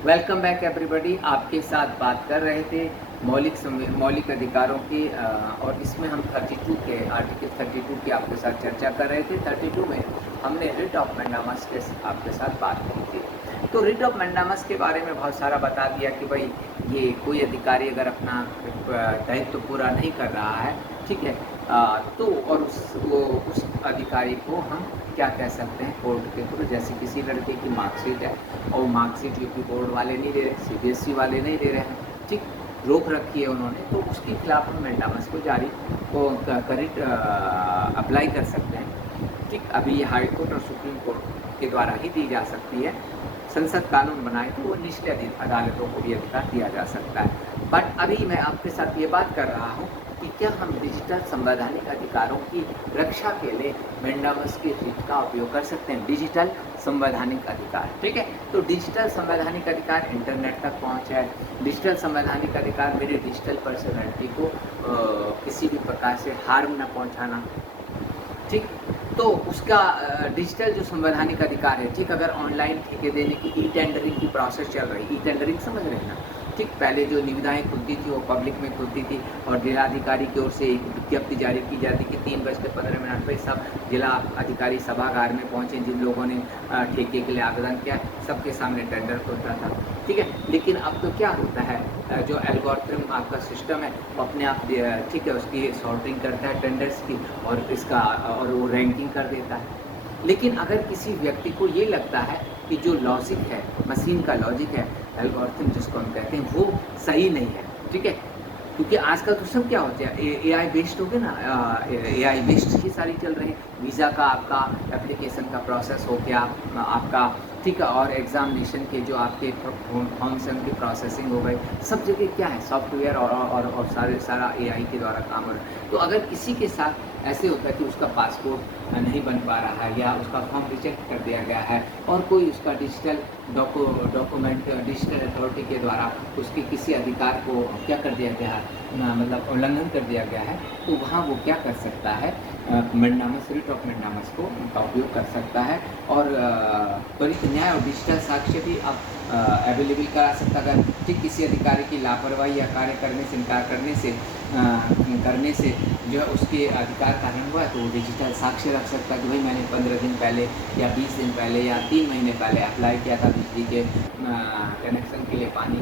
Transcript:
Welcome back everybody. आपके साथ बात कर रहे थे मौलिक अधिकारों की और इसमें हम 32 के आर्टिकल 32 की आपके साथ चर्चा कर रहे थे। 32 में हमने रिट ऑफ मैंडामस के आपके साथ बात की थी। तो रिट ऑफ मैंडामस के बारे में बहुत सारा बता दिया कि भाई ये कोई अधिकारी अगर अपना दायित्व पूरा नहीं कर रहा है, ठीक है, तो और उस अधिकारी को हम क्या कह सकते हैं कोर्ट के थ्रू। जैसे किसी लड़के की मार्कशीट है और मार्कशीट यूपी बोर्ड वाले नहीं दे रहे, सीबीएसई वाले नहीं दे रहे हैं, ठीक, रोक रखी है उन्होंने, तो उसके खिलाफ हम मैंडामस को जारी अप्लाई कर सकते हैं। ठीक, अभी ये हाई कोर्ट और सुप्रीम कोर्ट के द्वारा ही दी जा सकती है। संसद कानून बनाए तो वो निचले अदालतों को भी अधिकार दिया जा सकता है। बट अभी मैं आपके साथ ये बात कर रहा हूँ कि क्या हम डिजिटल संवैधानिक अधिकारों की रक्षा के लिए मैंडामस की रिट का उपयोग कर सकते हैं। डिजिटल संवैधानिक अधिकार, ठीक है। तो डिजिटल संवैधानिक अधिकार इंटरनेट तक पहुँच है। डिजिटल संवैधानिक अधिकार मेरे डिजिटल पर्सनैलिटी को किसी भी प्रकार से हार्म न पहुँचाना, ठीक। तो उसका डिजिटल जो संवैधानिक अधिकार है, ठीक, अगर ऑनलाइन ठेके देने की ई टेंडरिंग की प्रोसेस चल रही, ई टेंडरिंग समझ रहे हैं ना, ठीक। पहले जो निविदाएँ खुलती थी वो पब्लिक में खुलती थी और जिलाधिकारी की ओर से एक विज्ञप्ति जारी की जाती कि 3:15 पे सब जिला अधिकारी सभागार में पहुँचे। जिन लोगों ने ठेके के लिए आवेदन किया सबके सामने टेंडर खुलता था, ठीक है। लेकिन अब तो क्या होता है, जो एल्गोरिथम आपका सिस्टम है वो अपने आप, ठीक है, उसकी सॉर्टिंग करता है टेंडर्स की और वो रैंकिंग कर देता है। लेकिन अगर किसी व्यक्ति को ये लगता है कि जो लॉजिक है, मशीन का लॉजिक है, एल्गोरिथम जिसको हम कहते हैं, वो सही नहीं है, ठीक है। क्योंकि आजकल तो सब क्या होते हैं, एआई बेस्ड हो गए ना, एआई बेस्ड ही सारी चल रही है। वीज़ा का आपका एप्लीकेशन का प्रोसेस हो गया आपका, ठीक है, और एग्ज़ामिनेशन के जो आपके फॉर्म्स हैं उनकी प्रोसेसिंग हो गई। सब जगह क्या है, सॉफ्टवेयर और सारा एआई के द्वारा काम हो रहा है। तो अगर किसी के साथ ऐसे होता है कि उसका पासपोर्ट नहीं बन पा रहा है या उसका फॉर्म रिजेक्ट कर दिया गया है और कोई उसका डिजिटल डॉक्यूमेंट डिजिटल अथॉरिटी के द्वारा उसके किसी अधिकार को क्या कर दिया गया है, मतलब उल्लंघन कर दिया गया है, तो वहाँ वो क्या कर सकता है, मैंडामस, रिट ऑफ मैंडामस को उनका उपयोग कर सकता है। और त्वरित न्याय और डिजिटल साक्ष्य भी अब अवेलेबल करा सकता है। अगर ठीक किसी अधिकारी की लापरवाही या कार्य करने से इनकार करने से जो है उसके अधिकार का हनन हुआ है, तो वो डिजिटल साक्ष्य रख सकता है कि भाई मैंने 15 दिन पहले या 20 दिन पहले या 3 महीने पहले अप्लाई किया था बिजली के कनेक्शन के लिए, पानी